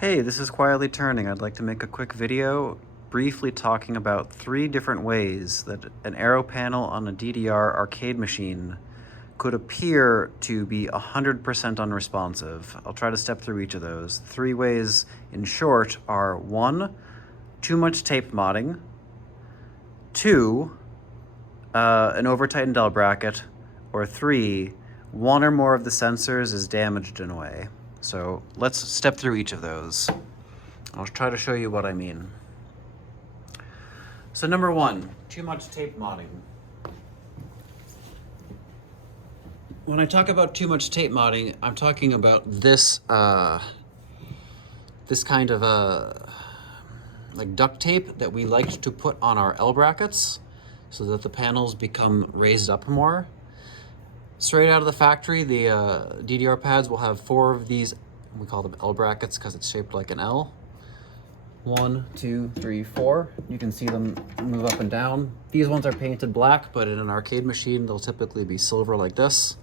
Hey, this is Quietly Turning. I'd like to make a quick video briefly talking about 3 different ways that an aero panel on a DDR arcade machine could appear to be 100% unresponsive. I'll try to step through each of those. 3 ways, in short, are 1, too much tape modding, 2, an over-tightened L bracket, or 3, one or more of the sensors is damaged in a way. So let's step through each of those. I'll try to show you what I mean. So number 1, too much tape modding. When I talk about too much tape modding, I'm talking about this this kind of like duct tape that we like to put on our L brackets so that the panels become raised up more. Straight out of the factory, the DDR pads will have 4 of these. We call them L brackets because it's shaped like an L. 1, 2, 3, 4. You can see them move up and down. These ones are painted black, but in an arcade machine, they'll typically be silver like this.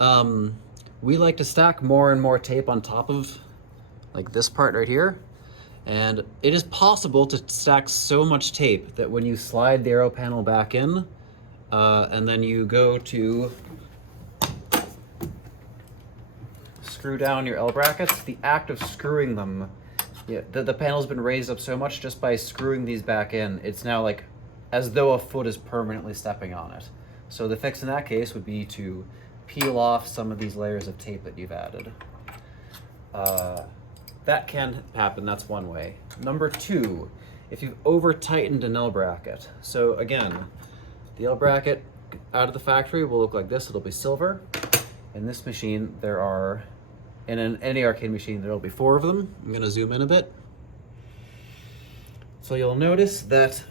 We like to stack more and more tape on top of like this part right here. And it is possible to stack so much tape that when you slide the aero panel back in, and then you go to screw down your L brackets, the act of screwing them, the panel's been raised up so much just by screwing these back in, it's now like as though a foot is permanently stepping on it. So the fix in that case would be to peel off some of these layers of tape that you've added. That can happen, that's one way. Number 2, if you've over-tightened an L bracket. So again, the L bracket out of the factory will look like this. It'll be silver. In this machine, there are, in any arcade machine, there'll be 4 of them. I'm gonna zoom in a bit. So you'll notice that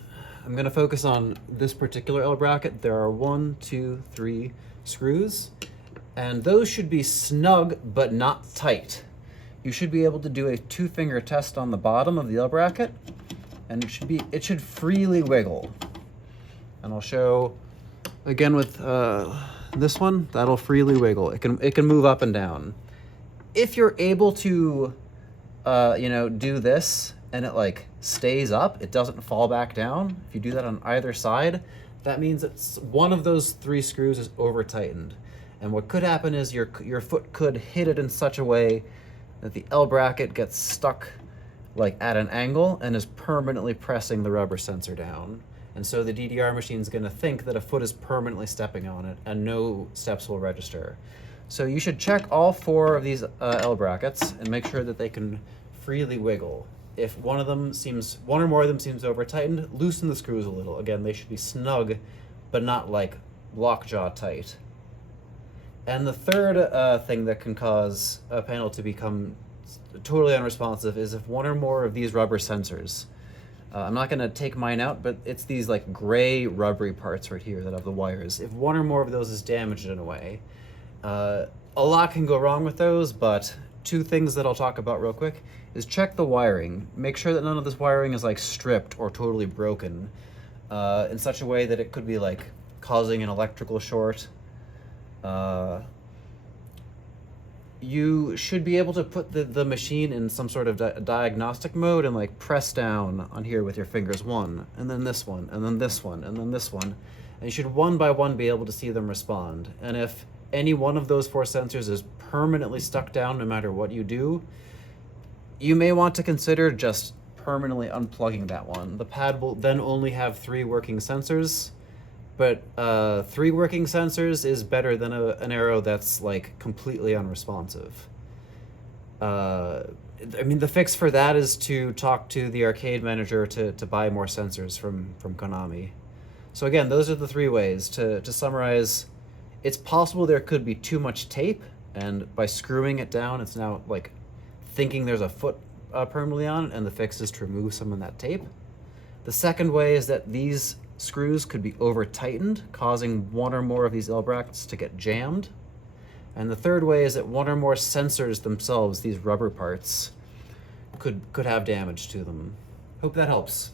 I'm gonna focus on this particular L bracket. There are 1, 2, 3 screws, and those should be snug but not tight. You should be able to do a 2-finger test on the bottom of the L bracket, and it should freely wiggle. And I'll show again with this one, that'll freely wiggle. It can move up and down. If you're able to do this and it like stays up, it doesn't fall back down. If you do that on either side, that means it's one of those 3 screws is over tightened. And what could happen is your foot could hit it in such a way that the L bracket gets stuck like at an angle and is permanently pressing the rubber sensor down. And so the DDR machine is going to think that a foot is permanently stepping on it and no steps will register. So you should check all 4 of these L brackets and make sure that they can freely wiggle. If one or more of them seems over tightened, loosen the screws a little. Again, they should be snug, but not like lockjaw tight. And the third thing that can cause a panel to become totally unresponsive is if one or more of these rubber sensors, I'm not going to take mine out, but it's these like gray rubbery parts right here that have the wires. If one or more of those is damaged in a way, a lot can go wrong with those, but 2 things that I'll talk about real quick is check the wiring. Make sure that none of this wiring is like stripped or totally broken in such a way that it could be like causing an electrical short. You should be able to put the machine in some sort of diagnostic mode and like press down on here with your fingers, 1, and then this one, and then this one, and then this one. And you should one by one be able to see them respond. And if any one of those 4 sensors is permanently stuck down no matter what you do, you may want to consider just permanently unplugging that one. The pad will then only have 3 working sensors. But 3 working sensors is better than an aero that's like completely unresponsive. I mean, the fix for that is to talk to the arcade manager to buy more sensors from Konami. So again, those are the 3 ways. To summarize, it's possible there could be too much tape, and by screwing it down, it's now like thinking there's a foot permanently on it, and the fix is to remove some of that tape. The second way is that these screws could be over tightened, causing one or more of these L brackets to get jammed. And the third way is that one or more sensors themselves, these rubber parts, could have damage to them. Hope that helps.